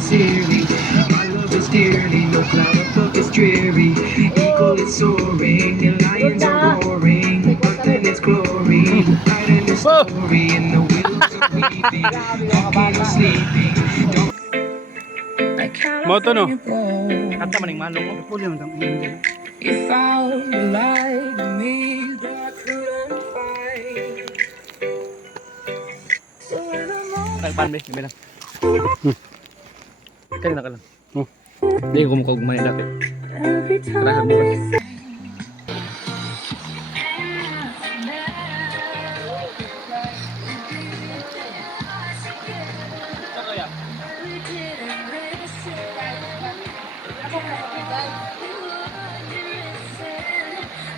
Sincerely, my love is dearly, no cloud above is dreary. Eagle is soaring, and lions are roaring. Earth in its glory, light in the story, and the willows are weeping, walking or sleeping. Moto no. Kanta maning manong mo. Pulyo man tang. You found the light in me that I couldn't find. So in the moment Nagpan be, gabi lang. Kanina ka lang. Oh. Hindi ko mukha gumanin dati. every time Karahan mo ba?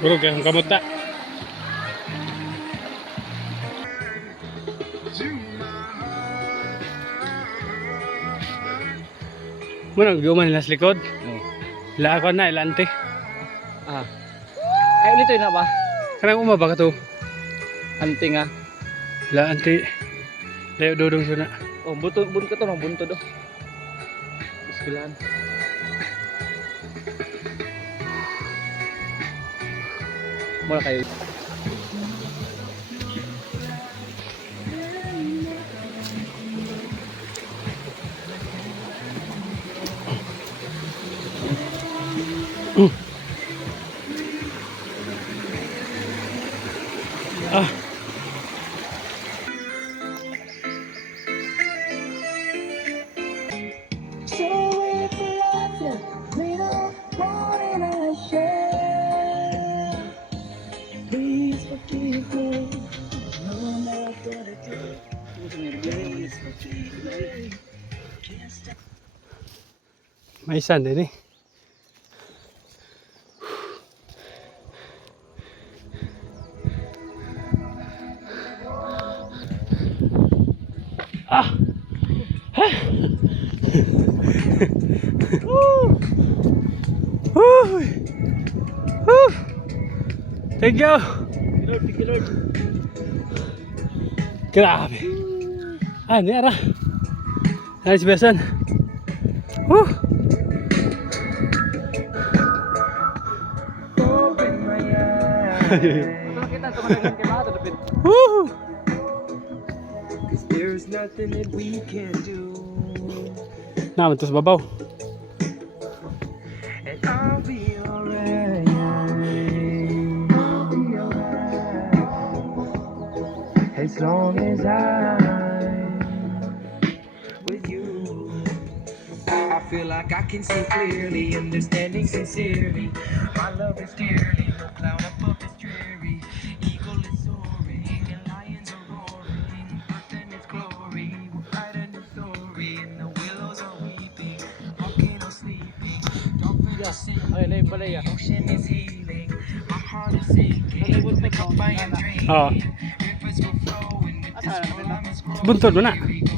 Bro, kaya ang kamot ta. Muna, guman nila sa likod. Oo. Ila ako na, ilante. Ah. Ay ulit yun na ba? Kanang umaba ka to. Ante nga. Ila ante. Layo dodong siya na. Oh, bunto ka to, no? Bunto do. Iskilan. Mula kayo. Ah. so if you love you, we don't want to share. Please forgive me. No, I'm not gonna do it. Please forgive me. Can't stop. May isan din eh. Ah! Woo! Woo! Woo! Thank you! Thank you, Lord. Grabe! Ah, ini ara. Nice besan. Woo! Open my eyes. Ito kita tumanagan kay mga talapit. Woo! 'Cause there's nothing that we can do. Naman to sa babaw. And I'll be alright. I'll be alright. As long as I'm with you. I feel like I can see clearly, understanding sincerely. My love is dearly, no cloud above is dreary. Eagle is soaring, and lions are roaring. Earth in its glory, we'll write a new story. And the willows are weeping, volcanoes sleeping. Dolphins are singing, Ay, lain pala ya. ocean is healing. My heart is sinking, the cup I am drinking. Oo. Rivers will flow, and with this storm is growing. Buntod mo na. Here we go.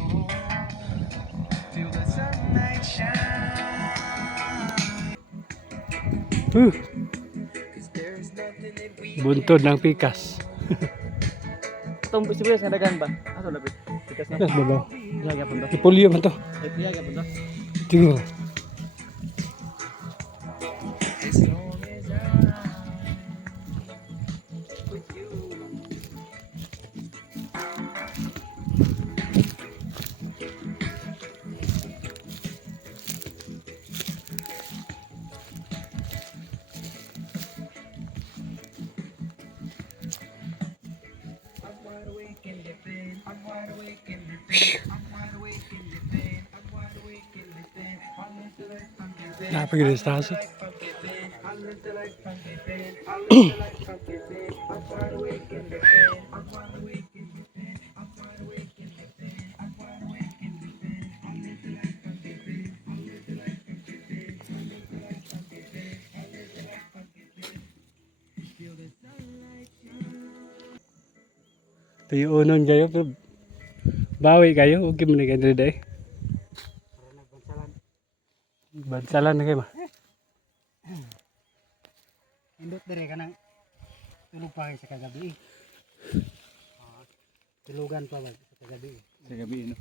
Feel the sunlight shine. Cause there's nothing that we Buntod ng pikas. Itong sibuyas nga dagan ba? Aso lapit. Tikas na. Pikas babaw. Iyaga po to. Ipulyo man to. Iyaga po to. Tingnan. as long as I'm with you. I'm wide awake in the bed. I'm wide awake in the bed. I'm wide awake in the bed. I'm wide awake in the bed. I'm into like funky bed. Napagod sa taso. Funky bed. I'm into like funky bed. I'm into like funky bed. I'm wide awake in the bed. I'm wide awake in the bed. I'm wide awake in the bed. I'm wide awake in the bed. I'm into like funky bed. I'm into like funky bed. I'm into like funky bed. I'm into like funky bed. Feel the sunlight shine. Tuyuunon kayo. Bawi kayo. Huwag mo na kayo dahil. Bansalan na kayo ba? Indot dire ka nang tulog pa kayo sa kagabi. Tulugan pa ba sa kagabi? Sa gabi no.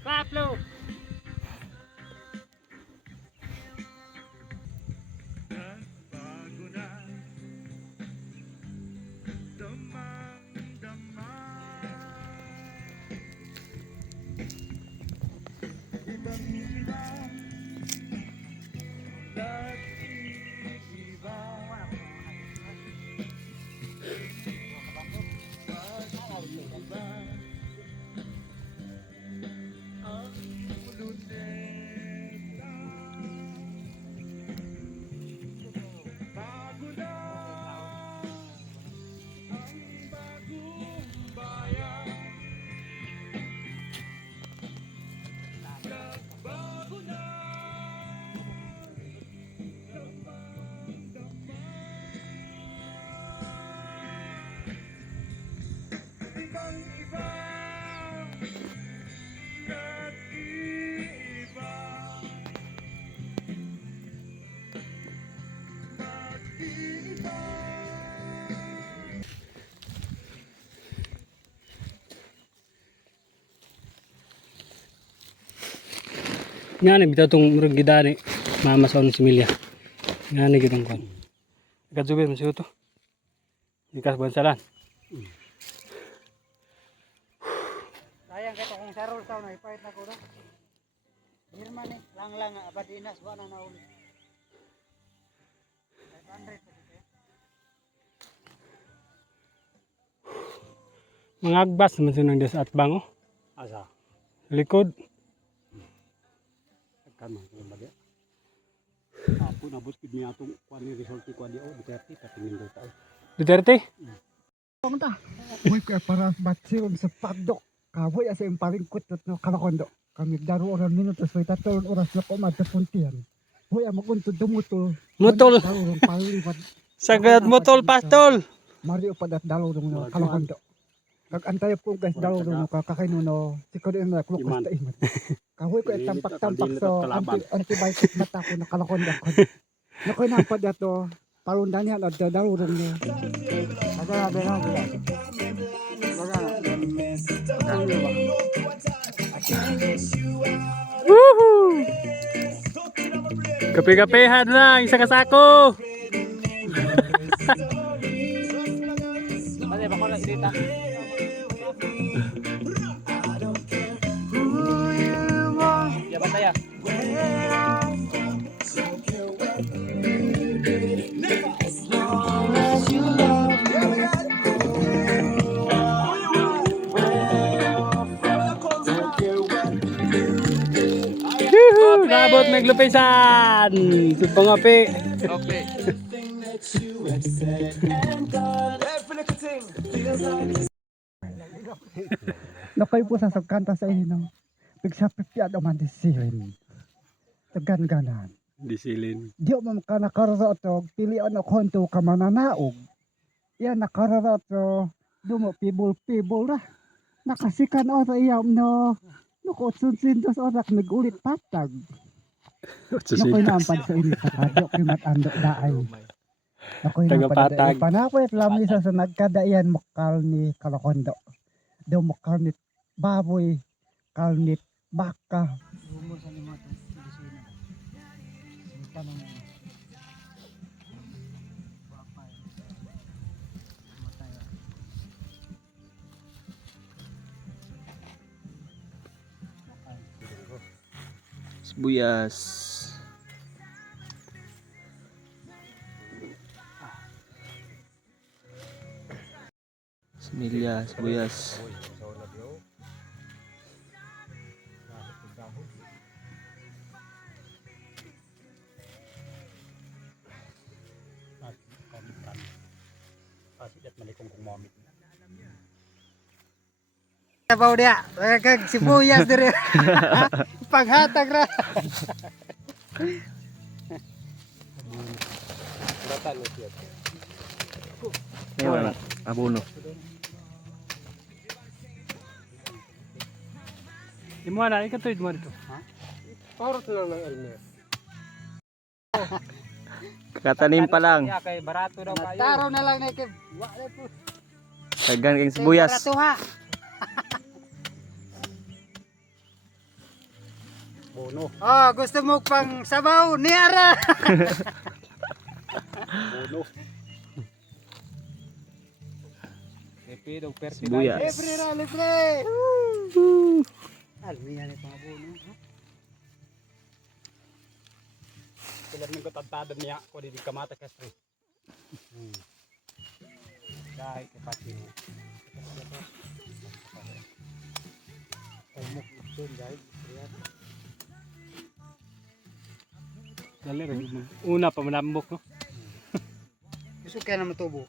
Pablo. Nga na bitaw tong murag gidani mama sa si Milya. Nga na gitong kon. Kadugay mo siyo to. Ikas bansalan. Sayang kay kung sarol taw na ipait na ko do. Hirman ni lang abadinas wa na nauli. 500 pa dito. Mga agbas man sunang des at bango. Asa? Likod. Kan man ko bagay. Apo nabot gid mi atong kuan ni result ko di o Duterte katingin do tayo. Duterte. Pangta. Uy, kaya para batsirong sa pagdok. Kaboy asa yung paring kutot no kalakondo. Kami daro oras minutos may tatulong oras na pamad sa puntian. Uy, maguntod dumutol. Mutol. Darong paring Sagad motol pastol. Mario padat dalo dong no kalakondo. Kag antay po guys dalo dong no kakainuno. Sikod na klukos ta imat. Kaboy ko tampak-tampak so antibiotic mata ko na kalakondo ko. Nakoy na pa dato palundan yan at dalo dong no. Ada na bila. Woohoo! Kape-kapehan lang, isa kasako. Mali ba ko lang dita. Ya bataya. Woohoo! Nabot may lupisan. Supang api. Okay. Nakoy po sa kanta sa inyo. Pigsapipyad o man disilin. Tagan-ganan. Disilin. Di mo makanakaroto pilian o konto ka mananaog. Yan nakararoto dumo pibul-pibul na. Nakasikan o sa iyam no. Nukot sunsindos orak nagulit patag. Nakoy naampad sa inyo kakadyo kimat andok daay. Nakoy Tagapatag. naampad panapwet lami sa nagkadaian mokal ni kalakondo. Do mokal ni baboy kalnit baka. Rumor sa lima to. Tanong mo. Papay. Matay. Sibuyas. Similya, sibuyas. Sabaw dia, kag sibuyas dire. Paghatag ra. Ngayon, abono. Imo na ikatoy mo dito. Parot lang ng almer. Kakatanim pa lang. Kay barato daw kayo. Taro na lang na kay wala po. Dagan kang sibuyas. Barato ha. Bono. Oh, gusto mo pang sabaw ni Ara. Bono. Epi dog perti. Sibuyas. Libre ra, libre. Alam niya ni pang bono. Tulad ng katadtadan niya ko di kamata kasri. Dai kapati mo. Umok ito guys. Dali ra mo. Una pa manambok no. Gusto kaya na matubo.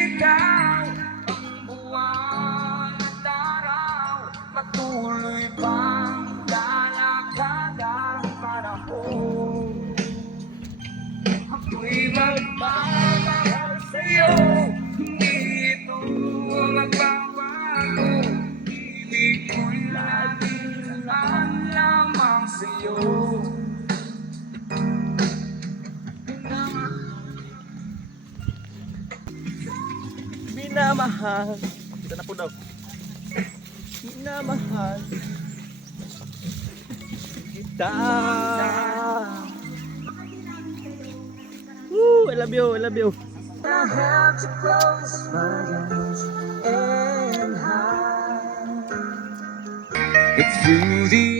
Ikaw ang buwan at araw, patuloy pang lalakad ang panahon. Ako'y magmamahal sa'yo, hindi ito magbabago. Ibig ko'y laging lamang sa'yo. Minamahal. Kita na po daw. Minamahal. Kita. Woo! I love you, I love you. I have to close my eyes and hide. But through the